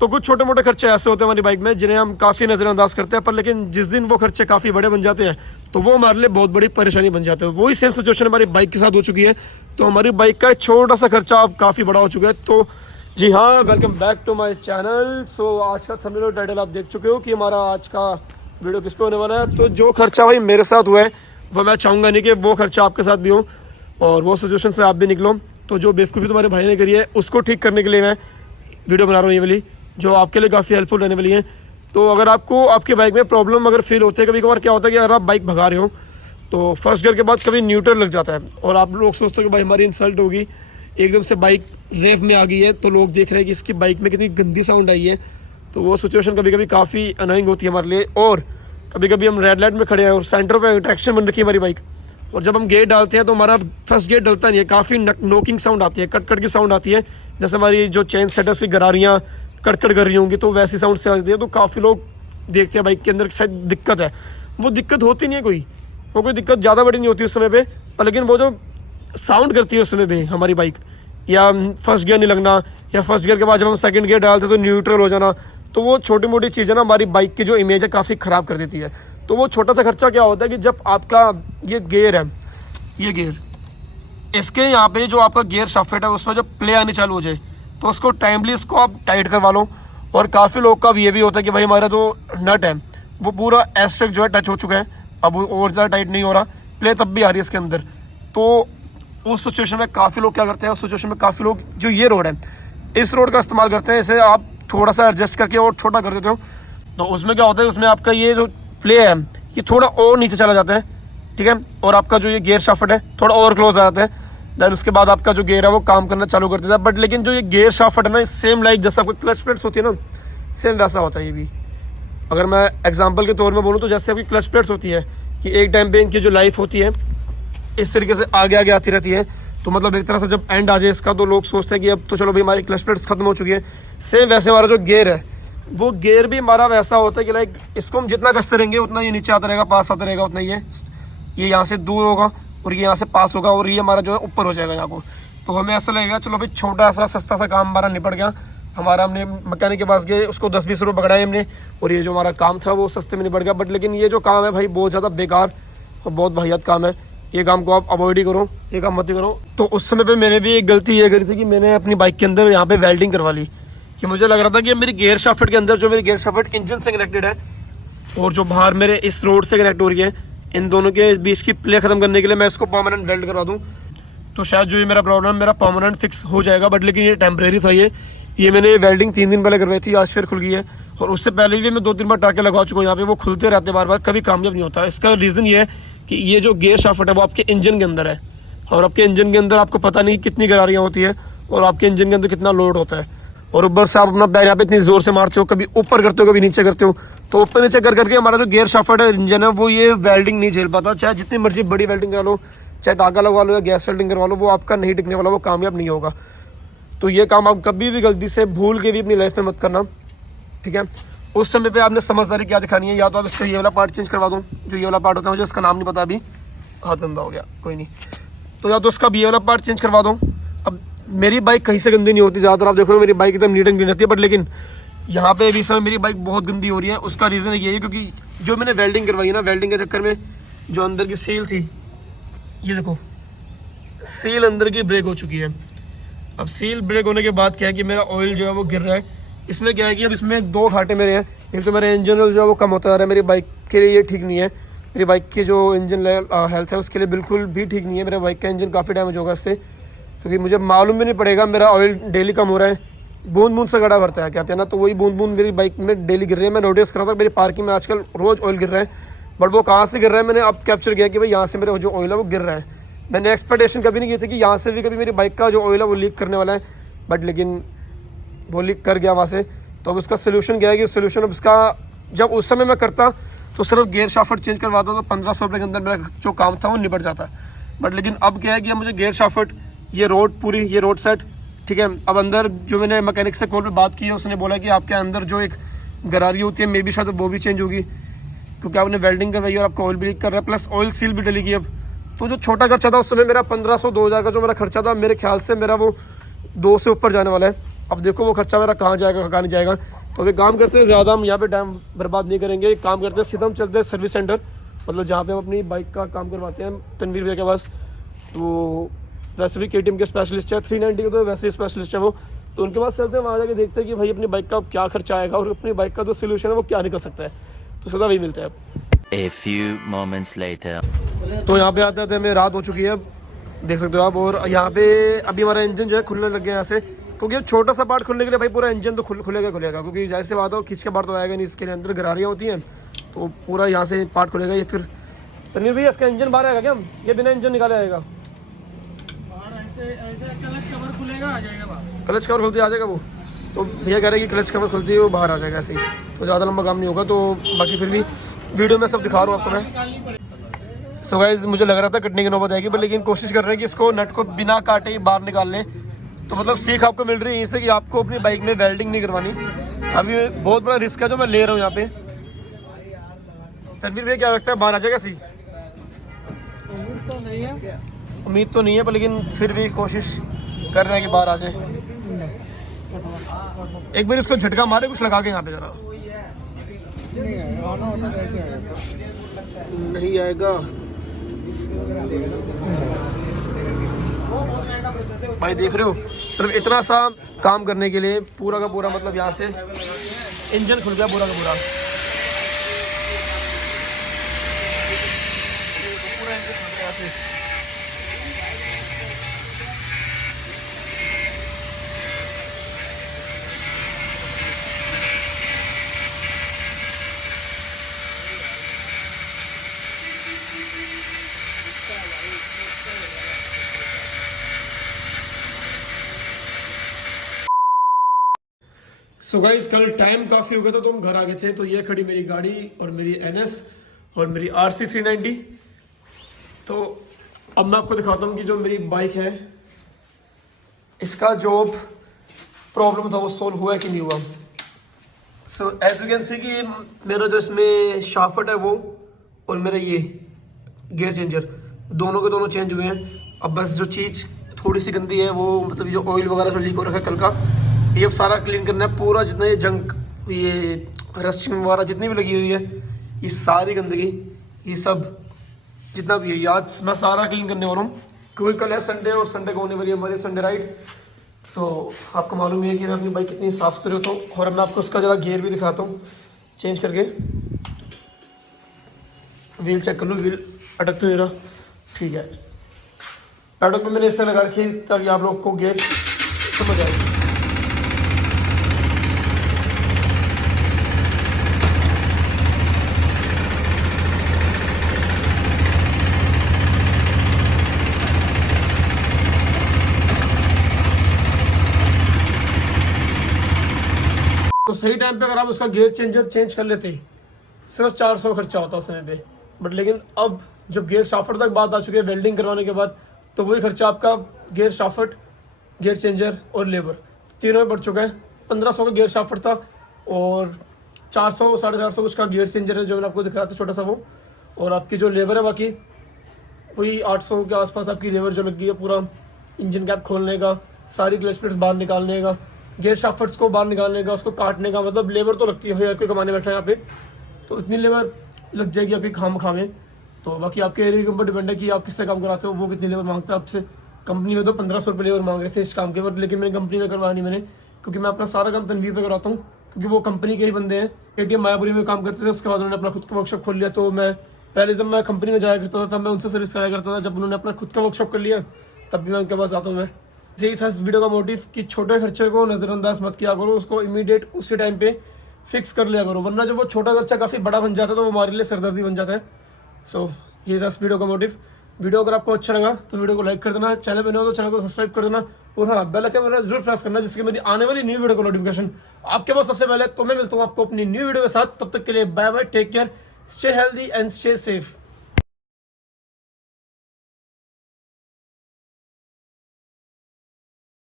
तो कुछ छोटे मोटे खर्चे ऐसे होते हैं हमारी बाइक में जिन्हें हम काफ़ी नज़रअंदाज करते हैं, पर लेकिन जिस दिन वो खर्चे काफ़ी बड़े बन जाते हैं तो वो हमारे लिए बहुत बड़ी परेशानी बन जाते हैं। वही सेम सिचुएशन हमारी बाइक के साथ हो चुकी है। तो हमारी बाइक का छोटा सा खर्चा अब काफ़ी बड़ा हो चुका है। तो जी हाँ, welcome back to my channel. So आज का थंबनेल और टाइटल आप देख चुके हो कि हमारा आज का वीडियो किस पे होने वाला है। तो जो खर्चा भाई मेरे साथ हुआ है वो मैं चाहूँगा नहीं कि वो खर्चा आपके साथ भी हो और वो सिचुएशन से आप भी निकलो। तो जो बेवकूफ़ी तुम्हारे भाई ने करी है उसको ठीक करने के लिए मैं वीडियो बना रहा हूँ, ये वाली जो आपके लिए काफ़ी हेल्पफुल रहने वाली है। तो अगर आपको आपकी बाइक में प्रॉब्लम अगर फील होते है, कभी कभार क्या होता है कि अगर आप बाइक भगा रहे हो तो फर्स्ट गियर के बाद कभी न्यूट्रल लग जाता है और आप लोग सोचते हो कि भाई हमारी इंसल्ट होगी, एकदम से बाइक रेव में आ गई है, तो लोग देख रहे हैं कि इसकी बाइक में कितनी गंदी साउंड आई है। तो वो सिचुएशन कभी कभी काफ़ी अनोइंग होती है हमारे लिए। और कभी कभी हम रेड लाइट में खड़े हैं और सेंटर पर ट्रैक्शन बन रखी है हमारी बाइक, और जब हम गेयर डालते हैं तो हमारा फर्स्ट गेयर डलता नहीं है, काफ़ी नोकिंग साउंड आती है, कट कट की साउंड आती है, जैसे हमारी जो चेन सेट है उसकी गरारियाँ कटकट कर रही होंगी, तो वैसी साउंड से आती है। तो काफ़ी लोग देखते हैं बाइक के अंदर शायद दिक्कत है। वो दिक्कत होती नहीं है, वो कोई दिक्कत ज़्यादा बड़ी नहीं होती उस समय पे, पर लेकिन वो जो साउंड करती है उस समय पे हमारी बाइक, या फर्स्ट गियर नहीं लगना, या फर्स्ट गियर के बाद जब हम सेकंड गियर डालते हैं तो न्यूट्रल हो जाना, तो वो छोटी मोटी चीज़ें ना हमारी बाइक की जो इमेज है काफ़ी ख़राब कर देती है। तो वो छोटा सा खर्चा क्या होता है कि जब आपका ये गियर है, ये गियर, इसके यहाँ पे जो आपका गियर शाफ्ट है उसमें जब प्ले आनी चालू हो जाए तो उसको टाइमली इसको आप टाइट करवा लो। और काफ़ी लोग का भी ये भी होता है कि भाई हमारा जो नट है वो पूरा एस्ट्रिक जो है टच हो चुका है, अब वो और ज़्यादा टाइट नहीं हो रहा, प्ले तब भी आ रही है इसके अंदर। तो उस सिचुएशन में काफ़ी लोग क्या करते हैं, उस सिचुएशन में काफ़ी लोग जो ये रोड है इस रोड का इस्तेमाल करते हैं, इसे आप थोड़ा सा एडजस्ट करके और छोटा कर देते हो। तो उसमें क्या होता है, उसमें आपका ये जो प्ले है ये थोड़ा और नीचे चला जाता है, ठीक है, और आपका जो ये गियर शाफ्ट है थोड़ा और क्लोज आ जाता है। देन उसके बाद आपका जो गियर है वो काम करना चालू कर देता है। बट लेकिन जो ये गियर शाफ्ट है ना, सेम लाइक जैसा आपकी क्लच प्लेट्स होती है ना, सेम वैसा होता है ये भी। अगर मैं एग्जांपल के तौर में बोलूँ तो जैसे आपकी क्लच प्लेट्स होती है कि एक टाइम पे इनकी जो लाइफ होती है इस तरीके से आगे आगे आती रहती है, तो मतलब एक तरह से जब एंड आ जाए इसका तो लोग सोचते हैं कि अब तो चलो भाई हमारी क्लच प्लेट्स खत्म हो चुकी है। सेम वैसे हमारा जो गियर है वो गियर भी हमारा वैसा होता है कि लाइक इसको हम जितना कसते रहेंगे उतना ये नीचे आता रहेगा, पास आता रहेगा, उतना ये यहाँ से दूर होगा और ये यहाँ से पास होगा और ये हमारा जो है ऊपर हो जाएगा यहाँ को। तो हमें ऐसा लगेगा चलो भाई छोटा सा सस्ता सा काम हमारा निपट गया, हमारा हमने मैकेनिक के पास गए, उसको 10-20 रुपये पकड़ाए हमने और ये जो हमारा काम था वो सस्ते में निपट गया। बट लेकिन ये जो काम है भाई बहुत ज़्यादा बेकार और बहुत वाहियात काम है, ये काम को आप अवॉइड ही करो, ये काम मत ही करो। तो उस समय पे मैंने भी एक गलती ये करी थी कि मैंने अपनी बाइक के अंदर यहाँ पे वेल्डिंग करवा ली, कि मुझे लग रहा था कि मेरी गियर शाफ्ट के अंदर जो मेरी गियर शाफ्ट इंजन से कनेक्टेड है और जो बाहर मेरे इस रोड से कनेक्ट हो रही है, इन दोनों के बीच की प्ले ख़त्म करने के लिए मैं इसको परमानेंट वेल्ड करवा दूँ तो शायद जो ये मेरा प्रॉब्लम मेरा परमानेंट फिक्स हो जाएगा। बट लेकिन ये टेम्परेरी था। ये मैंने वेल्डिंग 3 दिन पहले करवाई थी, आज फिर खुल गई है, और उससे पहले भी मैं 2-3 बार टाके लगा चुका हूँ यहाँ पे, वो खुलते रहते बार बार, कभी कामयाब नहीं होता। इसका रीज़न ये है कि ये जो गियर शाफ्ट है वो आपके इंजन के अंदर है और आपके इंजन के अंदर आपको पता नहीं कितनी गरारियाँ होती है और आपके इंजन के अंदर कितना लोड होता है, और ऊपर से आप अपना पैर यहाँ पे इतनी ज़ोर से मारते हो, कभी ऊपर करते हो कभी नीचे करते हो, तो ऊपर नीचे कर करके हमारा जो गियर शाफ्ट है इंजन है वो ये वेल्डिंग नहीं झेल पाता। चाहे जितनी मर्जी बड़ी वेल्डिंग करा लो, चाहे टाका लगवा लो या गैस वेल्डिंग करवा लो, वो आपका नहीं टिकने वाला, वो कामयाब नहीं होगा। तो ये काम आप कभी भी गलती से भूल के भी अपनी लाइफ में मत करना, ठीक है। उस समय पे आपने समझदारी क्या दिखानी है, या तो आप इसका ये वाला पार्ट चेंज करवा दो, जो ये वाला पार्ट होता है, मुझे इसका नाम नहीं पता अभी, हाथ गंदा हो गया, कोई नहीं, तो या तो इसका ये वाला पार्ट चेंज करवा दो। अब मेरी बाइक कहीं से गंदी नहीं होती, ज़्यादातर आप देखो मेरी बाइक एकदम नीट एंड क्लीन रहती है, बट लेकिन यहाँ पे अभी समय मेरी बाइक बहुत गंदी हो रही है। उसका रीज़न ये है क्योंकि जो मैंने वेल्डिंग करवाई है ना, वेल्डिंग के चक्कर में जो अंदर की सील थी, ये देखो सील अंदर की ब्रेक हो चुकी है। अब सील ब्रेक होने के बाद क्या है कि मेरा ऑयल जो है वो गिर रहा है। इसमें क्या है कि अब इसमें 2 घाटे मेरे हैं, एक तो मेरा इंजन ऑयल जो है वो कम होता जा रहा है, मेरी बाइक के लिए ये ठीक नहीं है, मेरी बाइक की जो इंजन हेल्थ है उसके लिए बिल्कुल भी ठीक नहीं है। मेरा बाइक का इंजन काफ़ी डैमेज होगा इससे, क्योंकि मुझे मालूम भी नहीं पड़ेगा मेरा ऑयल डेली कम हो रहा है, बूंद बूंद से गड्ढा भरता है कहते हैं ना, तो वही बूंद बूंद मेरी बाइक में डेली गिर रही है। मैं नोटिस कर रहा था मेरी पार्किंग में आजकल रोज़ ऑयल गिर रहा है, बट वो कहाँ से गिर रहा है मैंने अब कैप्चर किया कि भाई यहाँ से मेरा जो ऑयल है वो गिर रहा है। मैंने एक्सपेक्टेशन कभी नहीं की थी कि यहाँ से भी कभी मेरी बाइक का जो ऑयल है वो लीक करने वाला है, बट लेकिन वो लीक कर गया वहाँ से। तो अब उसका सोल्यूशन क्या है कि सोल्यूशन अब इसका, जब उस समय मैं करता तो सिर्फ गियर शाफ्ट चेंज करवाता तो 1500 रुपये के अंदर मेरा जो काम था वो निपट जाता। बट लेकिन अब क्या है कि मुझे गियर शाफ्ट, ये रोड पूरी, ये रोड सेट, ठीक है। अब अंदर जो मैंने मैकेनिक से कॉल पे बात की है उसने बोला कि आपके अंदर जो एक गरारी होती है मे बी शायद वो भी चेंज होगी, क्योंकि आपने वेल्डिंग करवाई और आपका ऑयल भी लीक कर रहा है, प्लस ऑयल सील भी डलेगी। अब तो जो छोटा खर्चा था उस समय मेरा 1500-2000 का जो मेरा खर्चा था, मेरे ख्याल से मेरा वो 2 से ऊपर जाने वाला है। अब देखो वो खर्चा मेरा कहाँ जाएगा कहाँ नहीं जाएगा। तो अभी काम करते हैं, ज़्यादा हम यहाँ पे टाइम बर्बाद नहीं करेंगे, काम करते हैं सीधा हम चलते हैं सर्विस सेंटर, मतलब जहाँ पे हम अपनी बाइक का काम करवाते हैं तनवीर भैया के पास। तो वैसे भी KTM के स्पेशलिस्ट है, 390 के तो वैसे ही स्पेशलिस्ट है वो, तो उनके पास चलते हैं, वहाँ जाके देखते हैं कि भाई अपनी बाइक का क्या खर्चा आएगा और अपनी बाइक का जो सोल्यूशन है वो क्या निकल सकता है। तो सीधा वही मिलता है अब। A few moments later. तो यहाँ पे आते आते हमें रात हो चुकी है, देख सकते हो आप। और यहाँ पे अभी हमारा इंजन जो है खुलने लग गया यहाँ से, क्योंकि अब छोटा सा पार्ट खुलने के लिए भाई पूरा इंजन तो खुलेगा, क्योंकि जैसे बात हो खींच के बाहर तो आएगा नहीं, इसके अंदर गरारियाँ होती हैं, तो पूरा यहाँ से पार्ट खुलेगा। ये फिर तनवीर भैया इसका इंजन बाहर आएगा क्या, ये बिना इंजन निकाले आएगा? क्लच कवर खुलेगा, आ जाएगा बाहर। क्लच कवर खुलती आ जाएगा वो, तो भैया कह रहे हैं कि क्लच कवर खुलती है वो बाहर आ जाएगा ऐसे ही, तो ज़्यादा लंबा काम नहीं होगा। तो बाकी फिर भी वीडियो में सब दिखा रहा हूँ आपको मैं। सो गाइस मुझे लग रहा था कटने की नौबत आएगी, पर लेकिन कोशिश कर रहे हैं कि इसको नट को बिना काटे ही बाहर निकाल लें। तो मतलब सीख आपको मिल रही है इससे कि आपको अपनी बाइक में वेल्डिंग नहीं करवानी। अभी बहुत बड़ा रिस्क है जो मैं ले रहा हूँ यहाँ पे। तनवीर भैया क्या लगता है बाहर आ जाएगा सी? उम्मीद तो नहीं है, उम्मीद तो नहीं है, पर लेकिन फिर भी कोशिश कर रहे हैं कि बाहर आ जाए। एक बार इसको झटका मारे कुछ लगा के यहाँ पे जरा। नहीं आएगा, आना होता कैसे आएगा? नहीं आएगा भाई, देख रहे हो सिर्फ इतना सा काम करने के लिए पूरा का पूरा मतलब यहाँ से इंजन खुल गया पूरा का पूरा। पूरा इंजन खुल गया यहाँ से। सो गाइस कल टाइम काफ़ी हो गया था तो हम घर आ गए थे। तो ये खड़ी मेरी गाड़ी और मेरी NS और मेरी RC 390। तो अब मैं आपको दिखाता हूँ कि जो मेरी बाइक है इसका जो प्रॉब्लम था वो सोल्व हुआ है कि नहीं हुआ। So as you can see कि मेरा जो इसमें शाफ्ट है वो और मेरा ये गियर चेंजर दोनों के दोनों चेंज हुए हैं। अब बस जो चीज़ थोड़ी सी गंदी है वो मतलब जो ऑयल वगैरह जो लीक हो रखा है कल का, ये अब सारा क्लीन करना है। पूरा जितना ये जंक, ये रस्टिंग वगैरह जितनी भी लगी हुई है, ये सारी गंदगी, ये सब जितना भी है, ये आज मैं सारा क्लीन करने वाला हूँ, क्योंकि कल है संडे और संडे को होने वाली है हमारी संडे राइड। तो आपको मालूम है कि मैं अपनी बाइक कितनी साफ सुथरी होता हूँ। और अब मैं आपको उसका ज़रा गियर भी दिखाता हूँ चेंज करके। व्हील चेक कर लूँ, व्हील अटक तो नहीं रहा, ठीक है। पैडल पर मैंने इससे लगा रखी ताकि आप लोग को गियर समझ आए। तो सही टाइम पे अगर आप उसका गियर चेंजर चेंज कर लेते सिर्फ 400 खर्चा होता उस समय पे, बट लेकिन अब जब गियर शाफ्ट तक बात आ चुकी है वेल्डिंग करवाने के बाद, तो वही खर्चा आपका गियर शाफ्ट, गियर चेंजर और लेबर तीनों में बढ़ चुका है। 1500 का गियर शाफ्ट था और 400 450 उसका गियर चेंजर है जो मैंने आपको दिखाया था छोटा सा वो, और आपकी जो लेबर है बाकी वही 800 के आसपास आपकी लेबर जो लगी है पूरा इंजन कैप खोलने का, सारी क्लच प्लेट्स बाहर निकालने का, गियर शाफ्ट्स को बाहर निकालने का, उसको काटने का, मतलब लेबर तो लगती है भाई, हर कोई कमाने बैठा है यहाँ पे, तो इतनी लेबर लग जाएगी आपकी खाम में। तो बाकी आपके एरिया के ऊपर डिपेंड है कि आप किससे काम कराते हो, वो कितनी लेबर मांगते हैं आपसे। कंपनी में तो 1500 रुपये लेबर मांग रहे थे इस काम के ऊपर, लेकिन मैंने कंपनी में करवाया नहीं मैंने, क्योंकि मैं अपना सारा काम तनवीर पे कराता हूँ, क्योंकि वो कंपनी के ही बंदे हैं। ATM मायापुरी में काम करते थे, उसके बाद उन्होंने अपना खुद का वर्कशॉप खोल लिया। तो मैं पहले जब मैं कंपनी में जाया करता था तब मैं उनसे सर्विस कराया करता था, जब उन्होंने अपना खुद का वर्कशॉप कर लिया तब भी मैं उनके पास आता हूँ। मैं यही था इस वीडियो का मोटिव कि छोटे खर्चे को नज़रअंदाज मत किया करो, उसको इमीडिएट उसी टाइम पे फिक्स कर लिया करो, वरना जब वो छोटा खर्चा काफ़ी बड़ा बन जाता है तो वो हमारे लिए सरदर्दी बन जाता है। सो ये था इस वीडियो का मोटिव। वीडियो अगर आपको अच्छा लगा तो वीडियो को लाइक कर देना, चैनल पे नए हो तो चैनल को सब्सक्राइब कर देना, और हाँ बेल आइकन मेरा जरूर प्रेस करना जिससे मेरी आने वाली न्यू वीडियो का नोटिफिकेशन आपके पास सबसे पहले। तो मैं मिलता हूँ आपको अपनी न्यू वीडियो के साथ, तब तक के लिए bye bye, take care, stay healthy and stay safe.